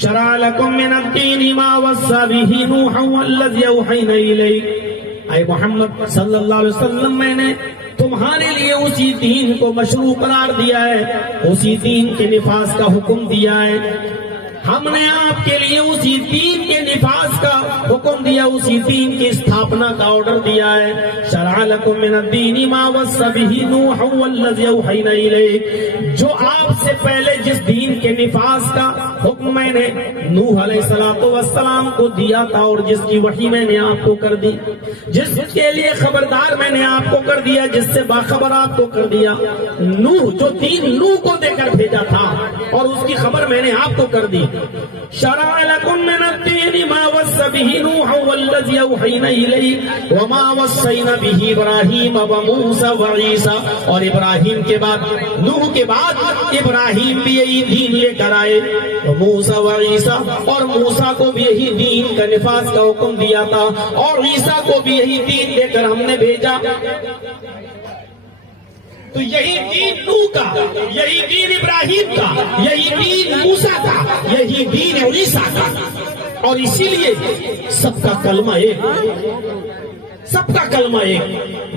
شرع لكم من الدين ما وصى به نوحا والذي اوحينا اليك. اے محمد صلی اللہ علیہ وسلم، میں نے تمہارے لیے اسی دین کو مشروع قرار دیا ہے، اسی دین کے نفاذ کا حکم دیا ہے. ہم نے آپ کے لیے اسی دین کے نفاذ کا حکم دیا، اسی دین کی استھاپنا کا آرڈر دیا ہے. شرع لکم من الدین ما وصى به نوح والذی اوحینا الیک. جو آپ سے پہلے جس دین کے نفاذ کا حکم میں نے نوح علیہ السلام کو دیا تھا اور جس کی وحی میں نے آپ کو کر دی، جس کے لیے خبردار میں نے آپ کو کر دیا، جس سے باخبر آپ کو کر دیا. نوح، جو دین نوح کو دے کر بھیجا تھا اور اس کی خبر میں نے آپ کو کر دی. شرع لكم من الدين ما وصى به نوح والذي اوحينا اليك وما وصينا به ابراهيم وموسى وعيسى. اور ابراہیم کے بعد، نوح کے بعد ابراہیم بھی یہی دین لے کر آئے، موسیٰ و عیسیٰ، اور موسیٰ کو بھی یہی دین کا نفاذ کا حکم دیا تھا اور عیسیٰ کو بھی یہی دین لے کر ہم نے بھیجا. تو یہی دین نوح کا، یہی دین ابراہیم کا، یہی دین موسیٰ کا، یہی دین عیسیٰ کا. اور اسی لیے سب کا کلمہ ایک، سب کا کلمہ ایک.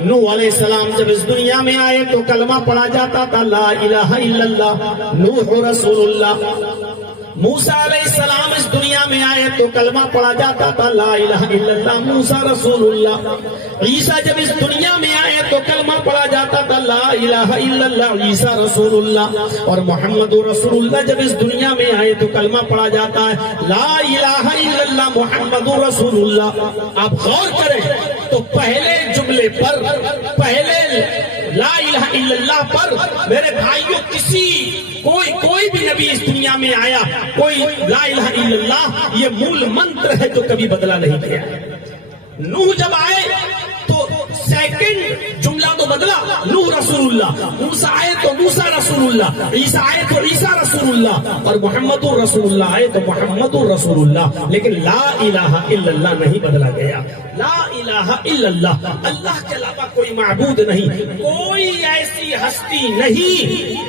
نوح علیہ السلام جب اس دنیا میں آئے تو کلمہ پڑھا جاتا تھا لا الہ الا اللہ نوح رسول اللہ. موسیٰ علیہ السلام اس دنیا میں آئے تو کلمہ پڑھا جاتا تھا لا الہ الا اللہ موسیٰ رسول اللہ. عیسیٰ جب اس دنیا میں آئے تو کلمہ پڑھا جاتا تھا لا الہ الا اللہ عیسیٰ رسول اللہ. اور محمد رسول اللہ جب اس دنیا میں آئے تو کلمہ پڑھا جاتا ہے لا الہ الا اللہ محمد رسول اللہ. آپ غور کریں تو پہلے جملے پر، پہلے لا الہ الا اللہ پر میرے بھائیوں کوئی بھی نبی اس دنیا میں آیا، کوئی لا الہ الا اللہ یہ مول منتر ہے جو کبھی بدلا نہیں کیا. نوح جب آئے تو سیکنڈ جملہ تو بدلا نوح رسول اللہ، موسیٰ آئے تو موسیٰ رسول اللہ، عیسیٰ آئے تو عیسیٰ رسول اللہ، اور محمد رسول اللہ آئے تو محمد رسول اللہ. لیکن لا الہ الا اللہ نہیں بدلا گیا. لا الہ الا اللہ، اللہ کے علاوہ کوئی معبود نہیں، کوئی ایسی ہستی نہیں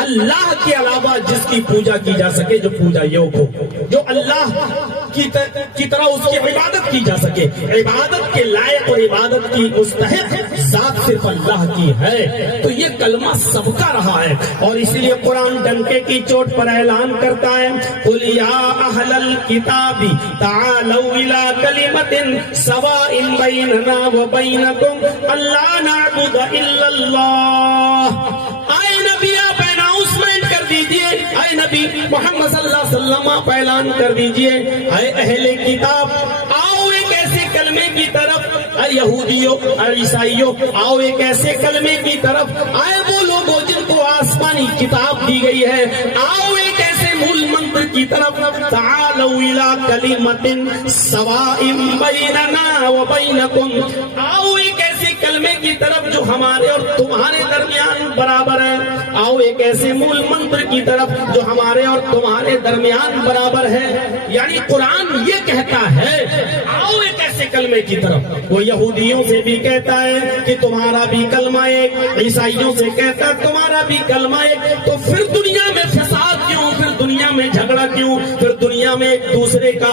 اللہ کے علاوہ جس کی پوجا کی جا سکے، جو پوجا یوگ ہو، جو اللہ کی طرح اس کی عبادت کی جا سکے. عبادت کے لائق اور عبادت کی مستحق ذات صرف اللہ کی ہے. تو یہ کلمہ سب کا رہا ہے اور اسی لیے قرآن ڈنکے کی چوٹ پر اعلان کرتا ہے قُلْ يَا أَهْلَ الْكِتَابِ تَعَالَوْا إِلَىٰ كَلِمَةٍ سَوَاءٍ بَيْنَنَا وَبَيْنَكُمْ أَلَّا نَعْبُدَ إِلَّا اللَّهَ. آئے نبی آپ اناؤنسمنٹ کر دیجئے، اے نبی محمد صلی اللہ علیہ وسلم آپ اعلان کر دیجئے، اے اہل کتاب آؤ ایک ایسے کلمے کی طرف، اے یہودیوں اے عیسائیوں آؤ ایک ایسے کلمے کی طرف، آئے وہ لوگوں جن کو آسمانی کتاب دی گئی ہے، آؤ ایک ایسے مول منتر کی طرف. تعالوا الی کلمۃ سواء بیننا وبینکم، آؤ ایک ایسے کلمے کی طرف جو ہمارے اور تمہارے درمیان برابر ہے. آؤ ایک ایسے مول منتر کی طرف جو ہمارے اور تمہارے درمیان برابر ہے. یعنی قرآن یہ کہتا ہے آؤ ایک ایسے کلمے کی طرف. وہ یہودیوں سے بھی کہتا ہے کہ تمہارا بھی کلمہ ایک، عیسائیوں سے کہتا ہے تمہارا بھی کلمہ ایک. تو پھر دنیا میں فساد کیوں، پھر دنیا میں جھگڑا کیوں، پھر دنیا میں ایک دوسرے کا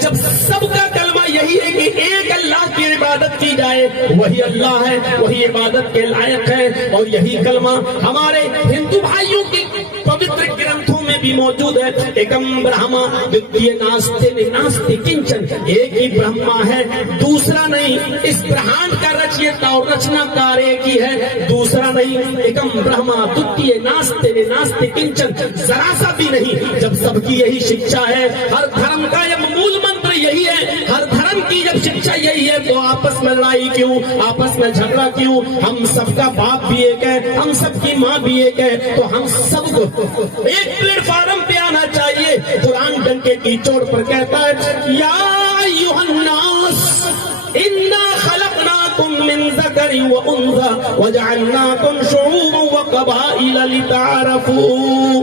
جب سب کا کلمہ یہی ہے کہ ایک اللہ کی عبادت کی جائے، وہی اللہ ہے، وہی عبادت کے لائق ہے. اور یہی کلمہ ہمارے ہندو بھائیوں کی پوتر گرنتھوں میں بھی موجود ہے. ایکم برہما دتیہ ناستے ناستے کنچن، ایک ہی برہما ہے دوسرا نہیں. اس برہانڈ کا رچیتا اور رچنا کار ایک ہی ہے دوسرا نہیں. ایکم برہما دتیہ ناستے ناستے کنچن، ذرا سا بھی نہیں. جب سب کی یہی شکشا ہے، ہر دھرم کا یہ مول منتر یہی ہے، ہر دھرم کی جب شکشا یہی ہے تو آپس میں لڑائی کیوں، آپس میں جھگڑا کیوں؟ ہم سب کا باپ بھی ایک ہے، ہم سب کی ماں بھی ایک ہے، تو ہم سب کو ایک پلیٹ فارم پہ آنا چاہیے. قرآن ڈنکے کی چوٹ پر کہتا ہے یا ایھا الناس انا خلقناکم من ذکر و انثی وجعلناکم شعوبا وقبائل لتعارفوا.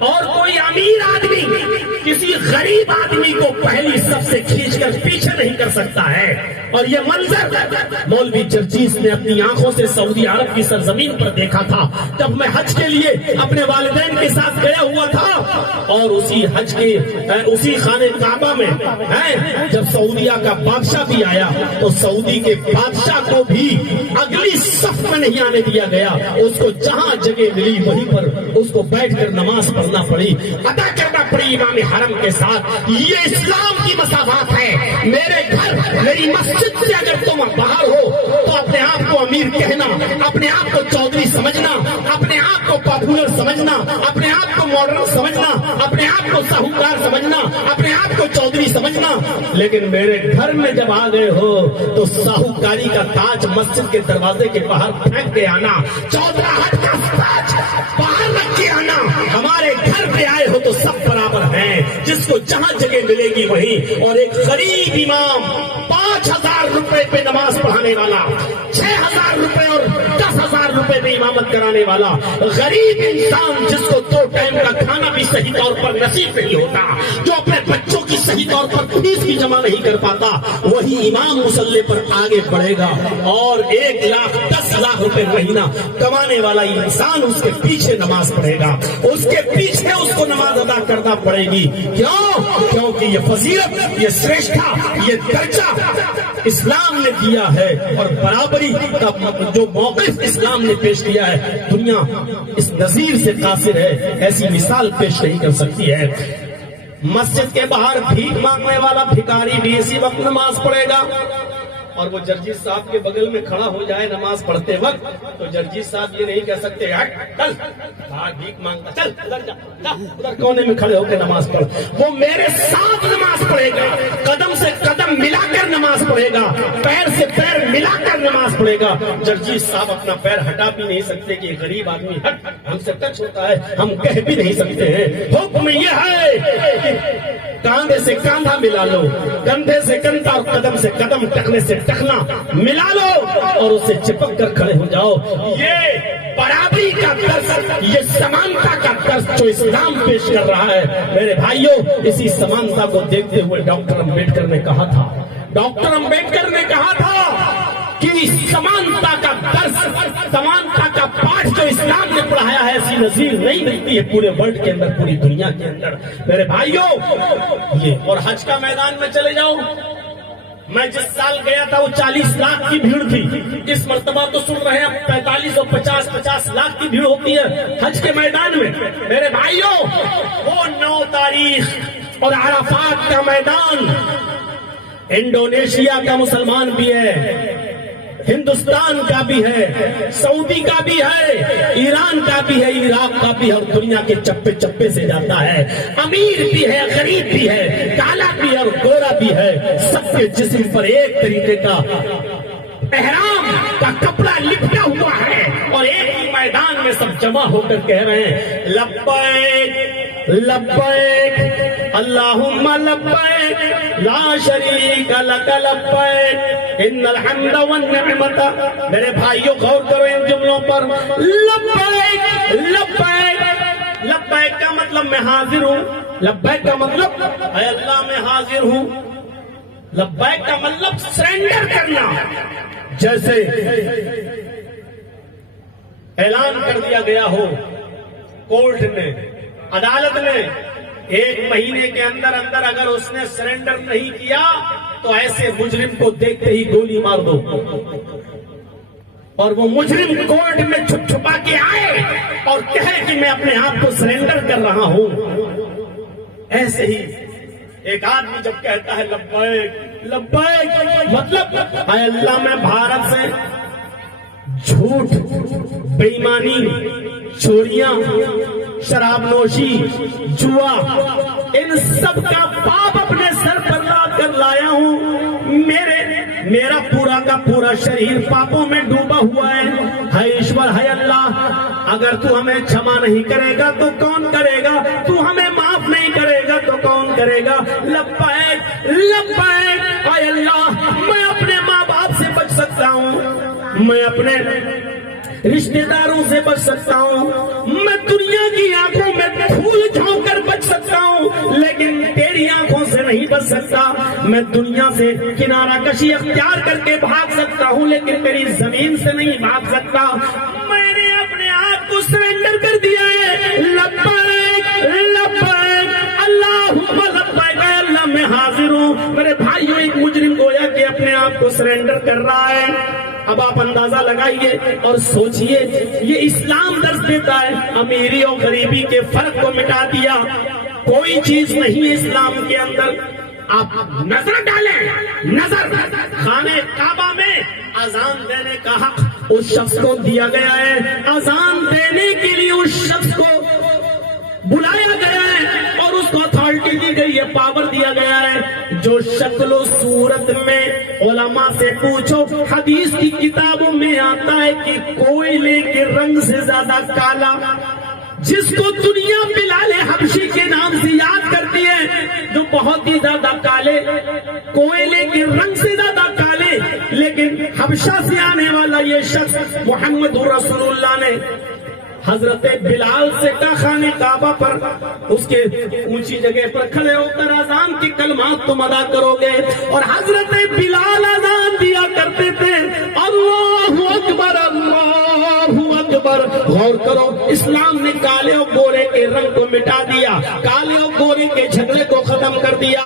اور کوئی امیر آدمی کسی غریب آدمی کو پہلی سب سے کھینچ کر پیچھے نہیں کر سکتا ہے. اور یہ منظر مولوی جرجیس نے اپنی آنکھوں سے سعودی عرب کی سرزمین پر دیکھا تھا جب میں حج کے لیے اپنے والدین کے ساتھ گیا ہوا تھا. اور اسی حج کے اسی خانہ کعبہ میں جب سعودیہ کا بادشاہ بھی آیا تو سعودی کے بادشاہ کو بھی اگلی صف میں نہیں آنے دیا گیا. اس کو جہاں جگہ ملی وہیں پر اس کو بیٹھ کر نماز پڑھنا پڑی, ادا کرنا پڑی امام حرم کے ساتھ. یہ اسلام کی مساوات ہے. میرے گھر میری مسجد سے اگر تم باہر ہو تو اپنے آپ کو امیر کہنا, اپنے آپ کو چودھری سمجھنا, اپنے آپ کو پاپولر سمجھنا, اپنے آپ کو ماڈرن سمجھنا, اپنے آپ کو ساہوکار سمجھنا, اپنے آپ کو چودھری سمجھنا. لیکن میرے گھر میں جب آ گئے ہو تو ساہوکاری کا تاج مسجد کے دروازے کے باہر پھینک کے آنا, چودراہٹ کا تاج باہر رکھ کے آنا. ہمارے گھر پہ آئے ہو تو سب برابر ہیں, جس کو جہاں جگہ ملے گی وہیں. اور ایک غریب امام 5,000 روپے پہ نماز پڑھانے والا, 6,000 روپے اور 10,000 روپے میں امامت کرانے والا غریب انسان جس کو 2 ٹائم کا کھانا بھی صحیح طور پر نصیب نہیں ہوتا, جو اپنے بچوں کی صحیح طور پر فیس بھی جمع نہیں کر پاتا, وہی امام مصلی پر آگے بڑھے گا. اور 1,10,00,000 روپے مہینہ کمانے والا انسان اس کے پیچھے نماز پڑھے گا, اس کے پیچھے اس کو نماز ادا کرنا پڑے گی. کیوں؟ کیونکہ یہ فضیلت, یہ سریشٹھا, یہ درجہ اسلام نے دیا ہے. اور برابری کا جو موقف اسلام نے پیش کیا ہے, دنیا اس نظیر سے قاصر ہے, ایسی مثال پیش نہیں کر سکتی ہے. مسجد کے باہر بھیک مانگنے والا بھکاری بھی اسی وقت نماز پڑھے گا. اور وہ جرجیس صاحب کے بغل میں کھڑا ہو جائے نماز پڑھتے وقت تو جرجیس صاحب یہ نہیں کہہ سکتے چل باہر بھیک مانگتا, چل ادھر جا, ادھر کونے میں کھڑے ہو کے نماز پڑھ. وہ میرے ساتھ نماز پڑھے گا, قدم سے قدم ملا کر نماز پڑھے گا, پیر سے پیر ملا کر نماز پڑھے گا. جرجیس صاحب اپنا پیر ہٹا بھی نہیں سکتے کہ غریب آدمی ہٹ, ہم سے ٹچ ہوتا ہے, ہم کہہ بھی نہیں سکتے ہیں. حکم یہ ہے کاندھے سے کاندھا ملا لو, کندھے سے کندھا اور قدم سے قدم, ٹخنے سے ٹخنا ملا لو اور اسے چپک کر کھڑے ہو جاؤ. یہ برابری کا درس, یہ سمانتا کا درس جو اسلام پیش کر رہا ہے. میرے بھائیوں, اسی سمانتا کو دیکھتے ہوئے ڈاکٹر امبیڈکر نے کہا تھا کہ سمانتا کا درس, سمانتا کا پاٹھ جو اسلام نے پڑھایا ہے ایسی نظیر نہیں ملتی ہے پورے ورلڈ کے اندر, پوری دنیا کے اندر. میرے بھائیوں, یہ اور حج کا میدان میں چلے جاؤ. میں جس سال گیا تھا وہ 40 لاکھ کی بھیڑ تھی. اس مرتبہ تو سن رہے ہیں 45 اور 50 لاکھ کی بھیڑ ہوتی ہے حج کے میدان میں. میرے بھائیوں, وہ 9 تاریخ اور عرفات کا میدان انڈونیشیا کا مسلمان بھی ہے, ہندوستان کا بھی ہے, سعودی کا بھی ہے, ایران کا بھی ہے, عراق کا بھی ہے, اور دنیا کے چپے چپے سے جاتا ہے. امیر بھی ہے, غریب بھی ہے, کالا بھی ہے اور گورا بھی ہے. سب کے جسم پر ایک طریقے کا احرام کا کپڑا لپٹا ہوا ہے اور ایک ہی میدان میں سب جمع ہو کر کہہ رہے ہیں لبیک لبیک اللہم لبیک لا شریک لک لبیک ان الحمد والنعمت. میرے بھائیوں غور کرو ان جملوں پر. لبیک لبیک, لبیک کا مطلب میں حاضر ہوں, لبیک کا مطلب اے اللہ میں حاضر ہوں, لبیک کا مطلب سرنڈر کرنا. جیسے اعلان کر دیا گیا ہو کورٹ نے, عدالت نے, 1 مہینے کے اندر اگر اس نے سرنڈر نہیں کیا تو ایسے مجرم کو دیکھتے ہی گولی مار دو. اور وہ مجرم کورٹ میں چھپ چھپا کے آئے اور کہے کہ میں اپنے آپ کو سرنڈر کر رہا ہوں. ایسے ہی ایک آدمی جب کہتا ہے لبیک لبیک, مطلب اے اللہ میں بھارت سے جھوٹ, بے ایمانی, چوریاں, شراب نوشی, جوا, ان سب کا پاپ اپنے سر پر لا کر لایا ہوں. میرا پورا کا پورا شریر پاپوں میں ڈوبا ہوا ہے. ہے ایشور, ہے اللہ, اگر تو ہمیں چھما نہیں کرے گا تو کون کرے گا, تو ہمیں معاف نہیں کرے گا تو کون کرے گا. لبیک لبیک, اے اللہ میں اپنے ماں باپ سے بچ سکتا ہوں, میں اپنے رشتے داروں سے بچ سکتا ہوں، میں دنیا کی آنکھوں میں پھول جھونک کر بچ سکتا ہوں، لیکن تیری آنکھوں سے نہیں بچ سکتا۔ میں دنیا سے کنارہ کشی اختیار کر کے بھاگ سکتا ہوں، لیکن تیری زمین سے نہیں بھاگ سکتا۔ میں نے اپنے آپ کو سرنڈر کر دیا ہے، لبیک لبیک اللہم لبیک، اے اللہ میں حاضر ہوں۔ میرے بھائیو، ایک مجرم گویا کہ اپنے آپ کو سرنڈر کر رہا ہے۔ اب آپ اندازہ لگائیے اور سوچئے، یہ اسلام درس دیتا ہے امیری اور غریبی کے فرق کو مٹا دیا۔ کوئی چیز نہیں ہے اسلام کے اندر۔ آپ نظر ڈالیں، نظر خانہ کعبہ میں اذان دینے کا حق اس شخص کو دیا گیا ہے، اذان دینے کے لیے اس شخص کو بلایا گیا ہے اور اس کو اتھارٹی دی گئی ہے، پاور دیا گیا ہے۔ جو شکل و صورت میں علماء سے پوچھو، حدیث کی کتابوں میں آتا ہے کہ کوئلے کے رنگ سے زیادہ کالا، جس کو دنیا بلال حبشی کے نام سے یاد کرتی ہے، جو بہت ہی زیادہ کالے، کوئلے کے رنگ سے زیادہ کالے، لیکن حبشہ سے آنے والا یہ شخص محمد رسول اللہ نے حضرت بلال سے کہا خانہ کعبہ پر اس کے اونچی جگہ پر کھڑے ہو کر اذان کی کلمات تم ادا کرو گے، اور حضرت بلال اذان دیا کرتے تھے، اللہ اکبر اللہ اکبر۔ غور کرو، اسلام نے کالے اور گورے کے رنگ کو مٹا دیا، کالے اور گورے کے جھگڑے کو ختم کر دیا۔